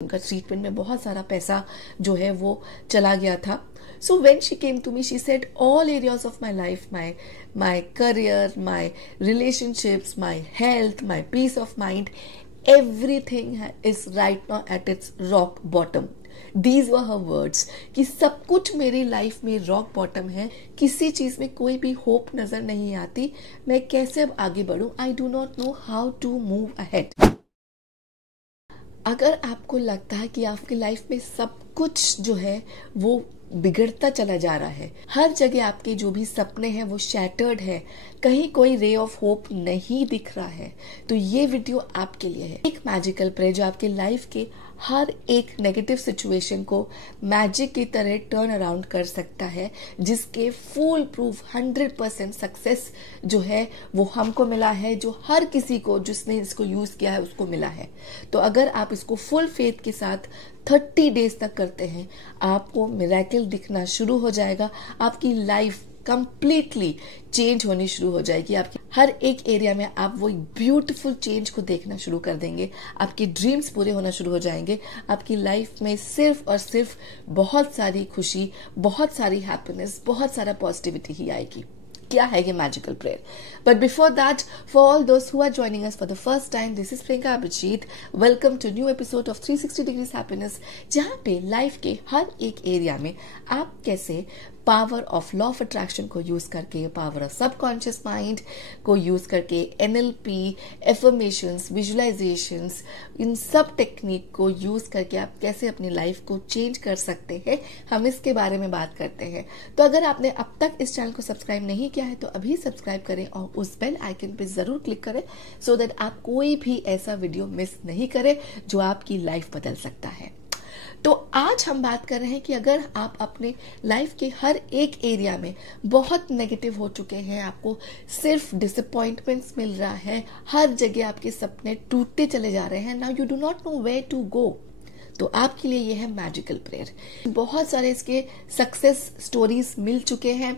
उनका ट्रीटमेंट में बहुत सारा पैसा जो है वो चला गया था. So when she came to me, she said all areas of my life, my career, my relationships, my health, my peace of mind, everything is right now at its rock bottom. These were her words कि सब कुछ मेरी life में rock bottom है, किसी चीज में कोई भी होप नजर नहीं आती, मैं कैसे अब आगे बढ़ूं, I do not know how to move ahead. अगर आपको लगता है कि आपकी लाइफ में सब कुछ जो है वो बिगड़ता चला जा रहा है, हर जगह आपके जो भी सपने हैं वो शैटर्ड है, कहीं कोई रे ऑफ होप नहीं दिख रहा है, तो ये वीडियो आपके लिए है. एक मैजिकल प्रे जो आपके लाइफ के हर एक नेगेटिव सिचुएशन को मैजिक की तरह टर्न अराउंड कर सकता है, जिसके फुल प्रूफ 100% सक्सेस जो है वो हमको मिला है, जो हर किसी को जिसने इसको यूज किया है उसको मिला है. तो अगर आप इसको फुल फेथ के साथ 30 डेज तक करते हैं, आपको मिरेकल दिखना शुरू हो जाएगा, आपकी लाइफ कंप्लीटली चेंज होनी शुरू हो जाएगी, आपकी हर एक एरिया में आप वो ब्यूटीफुल चेंज को देखना शुरू कर देंगे, आपके ड्रीम्स पूरे होना शुरू हो जाएंगे, आपकी लाइफ में सिर्फ और सिर्फ बहुत सारी खुशी, बहुत सारी हैप्पीनेस, बहुत सारा पॉजिटिविटी ही आएगी. क्या है ये magical prayer? But before that, for all दोस्त who are joining us for the first time, this is Priyanka Abhijit. Welcome to new episode of 360 degrees happiness, जहां पे लाइफ के हर एक एरिया में आप कैसे power of law of attraction को use करके, पावर ऑफ सबकॉन्शियस माइंड को यूज करके, एनएलपी, एफर्मेशंस, विजुअलाइजेशंस, इन सब टेक्निक को यूज करके आप कैसे अपनी लाइफ को चेंज कर सकते हैं, हम इसके बारे में बात करते हैं. तो अगर आपने अब तक इस चैनल को सब्सक्राइब नहीं किया है तो अभी सब्सक्राइब करें और उस बेल आइकन पे जरूर क्लिक करें, सो दैट आप कोई भी ऐसा वीडियो मिस नहीं करें जो आपकी लाइफ बदल सकता है. तो आज हम बात कर रहे हैं कि अगर आप अपने लाइफ के हर एक एरिया में बहुत नेगेटिव हो चुके हैं, आपको सिर्फ डिसअपॉइंटमेंट्स मिल रहा है, हर जगह आपके सपने टूटते चले जा रहे हैं, now you do not know where to go, तो आपके लिए ये है मैजिकल प्रेयर. बहुत सारे इसके सक्सेस स्टोरीज मिल चुके हैं.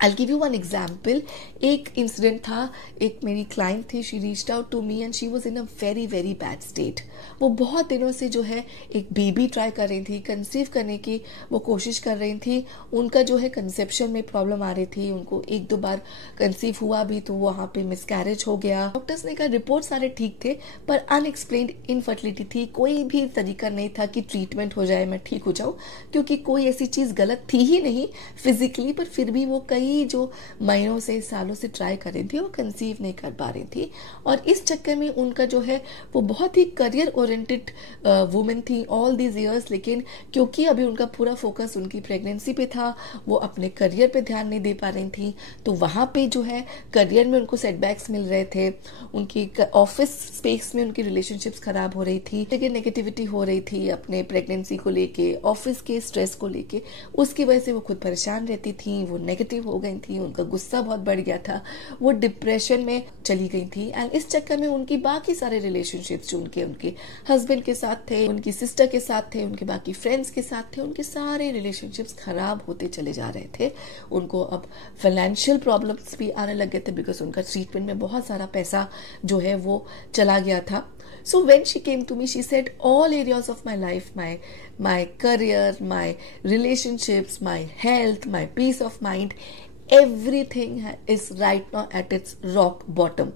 I'll give you one example. एक इंसिडेंट था, एक मेरी क्लाइंट थी, she reached out to me and she was in a very very bad state. वो बहुत दिनों से जो है एक बेबी ट्राई कर रही थी, कंसीव करने की वो कोशिश कर रही थी. उनका जो है कंसेप्शन में प्रॉब्लम आ रही थी, उनको 1-2 बार कंसीव हुआ भी तो वहां पे मिसकैरेज हो गया. डॉक्टर्स ने कहा रिपोर्ट सारे ठीक थे पर अनएक्सप्लेन्ड इनफर्टिलिटी थी, कोई भी तरीका नहीं था कि ट्रीटमेंट हो जाए, मैं ठीक हो जाऊं, क्योंकि कोई ऐसी चीज गलत थी ही नहीं फिजिकली, पर फिर भी वो कई जो महीनों से सालों से ट्राई कर रही थी वो कंसीव नहीं कर पा रही थी. और इस चक्कर में उनका जो है वो बहुत ही करियर ओरिएंटेड वुमेन थी ऑल दीज इयर्स, लेकिन क्योंकि अभी उनका पूरा फोकस उनकी प्रेगनेंसी पे था, वो अपने करियर पे ध्यान नहीं दे पा रही थी, तो वहां पे जो है करियर में उनको सेटबैक्स मिल रहे थे, उनकी ऑफिस स्पेस में उनकी रिलेशनशिप्स खराब हो रही थी, लेकिन नेगेटिविटी हो रही थी अपने प्रेगनेंसी को लेके, ऑफिस के स्ट्रेस को लेके, उसकी वजह से वो खुद परेशान रहती थी, वो नेगेटिव हो गई थी, उनका गुस्सा बहुत बढ़ गया था, वो डिप्रेशन में चली गई थी. एंड इस चक्कर में उनकी बाकी सारे रिलेशनशिप्स जो उनके हस्बैंड के साथ थे, उनकी सिस्टर के साथ थे, उनके बाकी फ्रेंड्स के साथ थे, उनके सारे रिलेशनशिप्स खराब होते चले जा रहे थे. उनको अब फाइनेंशियल प्रॉब्लम्स भी आने लग गए थे, बिकॉज उनका ट्रीटमेंट में बहुत सारा पैसा जो है वो चला गया था. So when she came to me, she said all areas of my life, my career, my relationships, my health, my peace of mind, everything is right now at its rock bottom.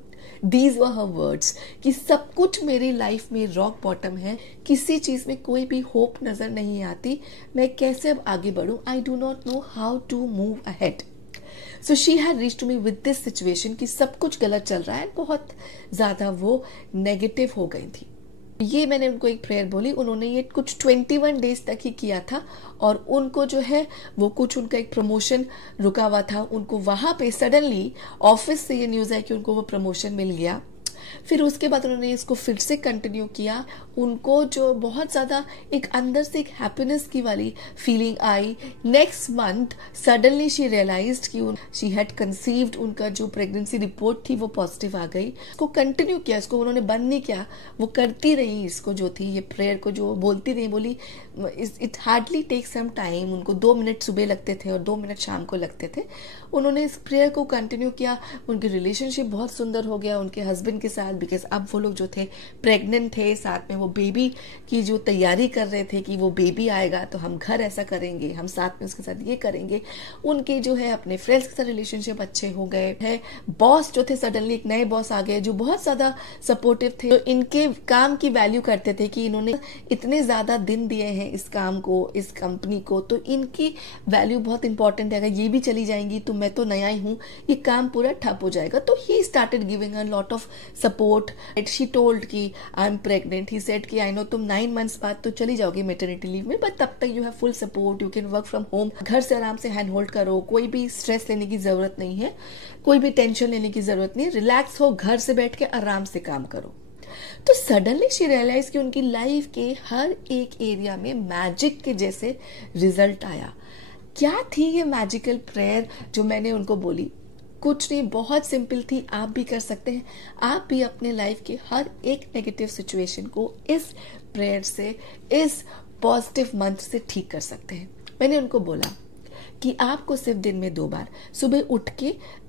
These were her words कि सब कुछ मेरी life में rock bottom है, किसी चीज में कोई भी होप नजर नहीं आती, मैं कैसे अब आगे बढ़ूं, I do not know how to move ahead. So she had reached to me with this situation कि सब कुछ गलत चल रहा है, बहुत ज्यादा वो नेगेटिव हो गई थी. ये मैंने उनको एक प्रेयर बोली, उन्होंने ये कुछ 21 डेज तक ही किया था, और उनको जो है वो कुछ उनका एक प्रमोशन रुका हुआ था, उनको वहां पे सडनली ऑफिस से ये न्यूज है कि उनको वो प्रमोशन मिल गया. फिर उसके बाद उन्होंने इसको फिर से कंटिन्यू किया, उनको जो बहुत ज्यादा एक अंदर से एक हैप्पीनेस की वाली फीलिंग आई. Next month suddenly she realised कि शी हैड कंसीव्ड, उनका जो प्रेगनेंसी रिपोर्ट थी वो पॉजिटिव आ गई. इसको कंटिन्यू किया, इसको उन्होंने बंद नहीं किया, वो करती रही, इसको जो थी ये प्रेयर को जो बोलती रही, बोली it hardly take some time. उनको 2 मिनट सुबह लगते थे और 2 मिनट शाम को लगते थे. उन्होंने इस प्रेयर को कंटिन्यू किया, उनकी रिलेशनशिप बहुत सुंदर हो गया, उनके हस्बैंड के साथ साथ, बिकॉज अब वो लोग जो थे प्रेग्नेंट थे, साथ में वो बेबी की जो तैयारी कर रहे थे कि वो बेबी आएगा तो हम घर ऐसा करेंगे, हम साथ में उसके साथ ये करेंगे। उनके जो है अपने फ्रेंड्स के साथ रिलेशनशिप अच्छे हो गए हैं। बॉस जो थे, सडनली एक नए बॉस आ गए जो बहुत ज्यादा सपोर्टिव थे, तो इनके काम की वैल्यू करते थे कि इन्होंने इतने ज्यादा दिन दिए हैं इस काम को, इस कंपनी को, तो इनकी वैल्यू बहुत इंपॉर्टेंट है। अगर ये भी चली जाएंगी तो मैं तो नया ही हूँ, ये काम पूरा ठप हो जाएगा। तो he started giving a lot of support. She told कि I am pregnant, he said कि आई नो तुम 9 months बाद तो चली जाओगी मैटरनिटी लीव में, बट तब तक you have full support, you can work from home, घर से आराम से हैंड होल्ड करो, कोई भी स्ट्रेस लेने की जरूरत नहीं है, कोई भी टेंशन लेने की जरूरत नहीं है, रिलैक्स हो, घर से बैठ के आराम से काम करो। तो सडनली शी रियलाइज कि उनकी लाइफ के हर एक एरिया में मैजिक के जैसे रिजल्ट आया। क्या थी ये मैजिकल प्रेयर जो मैंने उनको बोली? कुछ नहीं, बहुत सिंपल थी, आप भी कर सकते हैं। आप भी अपने लाइफ के हर एक नेगेटिव सिचुएशन को इस प्रेयर से, इस पॉजिटिव मंत्र से ठीक कर सकते हैं। मैंने उनको बोला कि आपको सिर्फ दिन में 2 बार, सुबह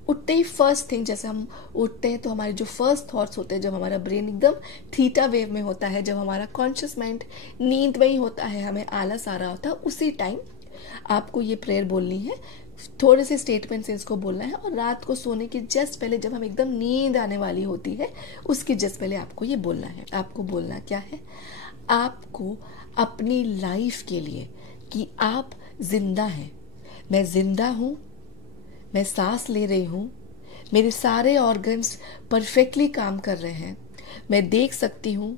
उठते ही फर्स्ट थिंग, जैसे हम उठते हैं तो हमारे जो फर्स्ट थॉट्स होते हैं, जब हमारा ब्रेन एकदम थीटा वेव में होता है, जब हमारा कॉन्शियस माइंड नींद में ही होता है, हमें आलस आ रहा होता है, उसी टाइम आपको ये प्रेयर बोलनी है। थोड़े से स्टेटमेंट्स इसको बोलना है, और रात को सोने के जस्ट पहले, जब हम एकदम नींद आने वाली होती है, उसके जस्ट पहले आपको ये बोलना है। आपको बोलना क्या है? आपको अपनी लाइफ के लिए कि आप जिंदा हैं, मैं जिंदा हूं, मैं सांस ले रही हूं, मेरे सारे ऑर्गन्स परफेक्टली काम कर रहे हैं, मैं देख सकती हूं,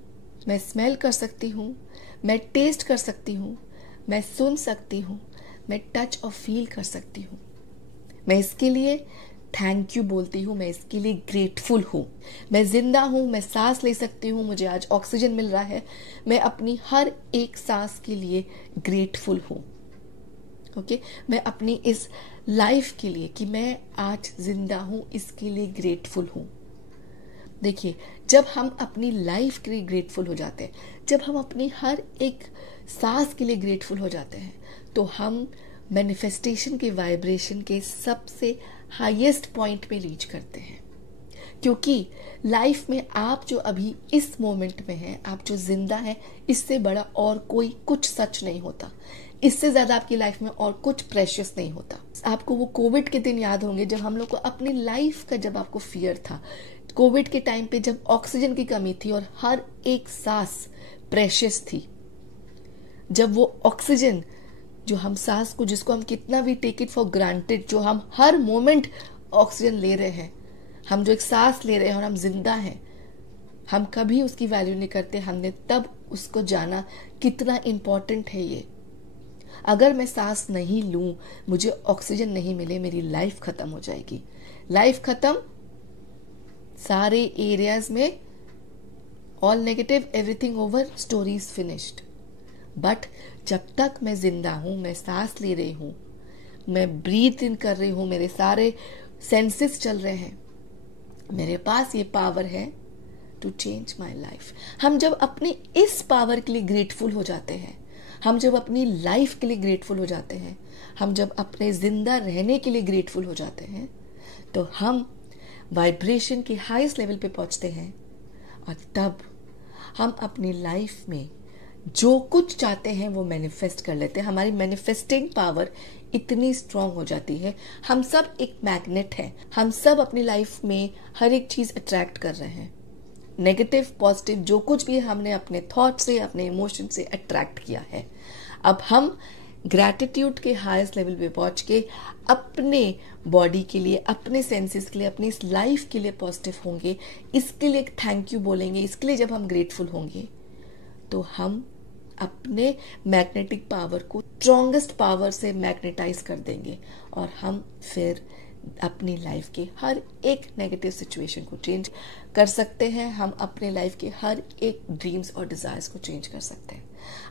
मैं स्मेल कर सकती हूं, मैं टेस्ट कर सकती हूं, मैं सुन सकती हूं, मैं टच और फील कर सकती हूँ। मैं इसके लिए थैंक यू बोलती हूँ, मैं इसके लिए ग्रेटफुल हूँ। मैं जिंदा हूँ, मैं सांस ले सकती हूँ, मुझे आज ऑक्सीजन मिल रहा है, मैं अपनी हर एक सांस के लिए ग्रेटफुल हूँ। ओके, मैं अपनी इस लाइफ के लिए कि मैं आज जिंदा हूँ, इसके लिए ग्रेटफुल हूँ। देखिए, जब हम अपनी लाइफ के लिए ग्रेटफुल हो जाते हैं, जब हम अपनी हर एक सांस के लिए ग्रेटफुल हो जाते हैं, तो हम मैनिफेस्टेशन के वाइब्रेशन के सबसे हाईएस्ट पॉइंट पे रीच करते हैं। क्योंकि लाइफ में आप जो अभी इस मोमेंट में हैं, आप जो जिंदा हैं, इससे बड़ा और कोई कुछ सच नहीं होता, इससे ज्यादा आपकी लाइफ में और कुछ प्रेशियस नहीं होता। आपको वो कोविड के दिन याद होंगे, जब हम लोग को अपनी लाइफ का, जब आपको फियर था, कोविड के टाइम पे जब ऑक्सीजन की कमी थी और हर एक सांस प्रेशियस थी, जब वो ऑक्सीजन जो हम सांस को, जिसको हम कितना भी टेक इट फॉर ग्रांटेड, जो हम हर मोमेंट ऑक्सीजन ले रहे हैं, हम जो एक सांस ले रहे हैं और हम जिंदा हैं, हम कभी उसकी वैल्यू नहीं करते। हमने तब उसको जाना कितना इंपॉर्टेंट है ये। अगर मैं सांस नहीं लूं, मुझे ऑक्सीजन नहीं मिले, मेरी लाइफ खत्म हो जाएगी। लाइफ खत्म, सारे एरियाज में all negative, everything over, story is finished. But जब तक मैं जिंदा हूं, मैं सांस ले रही हूं, मैं ब्रीथ इन कर रही हूं, मेरे सारे सेंसेस चल रहे हैं, मेरे पास ये पावर है टू चेंज माई लाइफ। हम जब अपनी इस पावर के लिए ग्रेटफुल हो जाते हैं, हम जब अपनी लाइफ के लिए ग्रेटफुल हो जाते हैं, हम जब अपने जिंदा रहने के लिए ग्रेटफुल हो जाते हैं, तो हम वाइब्रेशन के हाईएस्ट लेवल पे पहुंचते हैं। और तब हम अपनी लाइफ में जो कुछ चाहते हैं वो मैनिफेस्ट कर लेते हैं। हमारी मैनिफेस्टिंग पावर इतनी स्ट्रांग हो जाती है। हम सब एक मैग्नेट हैं, हम सब अपनी लाइफ में हर एक चीज अट्रैक्ट कर रहे हैं। नेगेटिव, पॉजिटिव, जो कुछ भी हमने अपने थॉट से, अपने इमोशन से अट्रैक्ट किया है, अब हम ग्रैटिट्यूड के हाईएस्ट लेवल पे पहुंच के अपने बॉडी के लिए, अपने सेंसेस के लिए, अपनी इस लाइफ के लिए पॉजिटिव होंगे, इसके लिए थैंक यू बोलेंगे। इसके लिए जब हम ग्रेटफुल होंगे तो हम अपने मैग्नेटिक पावर को स्ट्रॉन्गेस्ट पावर से मैग्नेटाइज कर देंगे और हम फिर अपनी लाइफ के हर एक नेगेटिव सिचुएशन को चेंज कर सकते हैं। हम अपने लाइफ के हर एक ड्रीम्स और डिजायर्स को चेंज कर सकते हैं।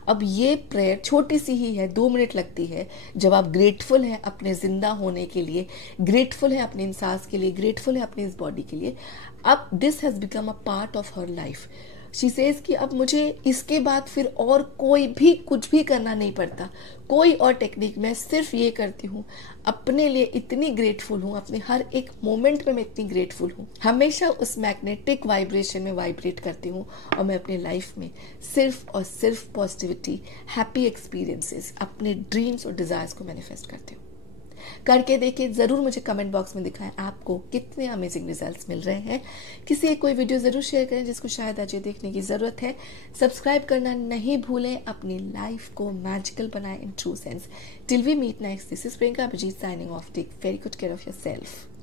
अब ये प्रेयर छोटी सी ही है, 2 मिनट लगती है। जब आप ग्रेटफुल हैं अपने जिंदा होने के लिए, ग्रेटफुल है अपनी सांस के लिए, ग्रेटफुल है अपनी इस बॉडी के लिए, अब this has become a part of her life. She says कि अब मुझे इसके बाद फिर और कोई भी कुछ भी करना नहीं पड़ता, कोई और टेक्निक, मैं सिर्फ ये करती हूँ। अपने लिए इतनी ग्रेटफुल हूँ, अपने हर एक मोमेंट में मैं इतनी ग्रेटफुल हूँ, हमेशा उस मैग्नेटिक वाइब्रेशन में वाइब्रेट करती हूँ और मैं अपने लाइफ में सिर्फ और सिर्फ पॉजिटिविटी, हैप्पी एक्सपीरियंसेस, अपने ड्रीम्स और डिजायर्स को मैनिफेस्ट करती हूँ। करके देखिए, जरूर मुझे कमेंट बॉक्स में दिखाएं आपको कितने अमेजिंग रिजल्ट्स मिल रहे हैं। किसी एक कोई वीडियो जरूर शेयर करें जिसको शायद आज ये देखने की जरूरत है। सब्सक्राइब करना नहीं भूलें, अपनी लाइफ को मैजिकल बनाएं in true sense. Till we meet next, this is Priyanka Abhijit signing off. Take very good care of yourself.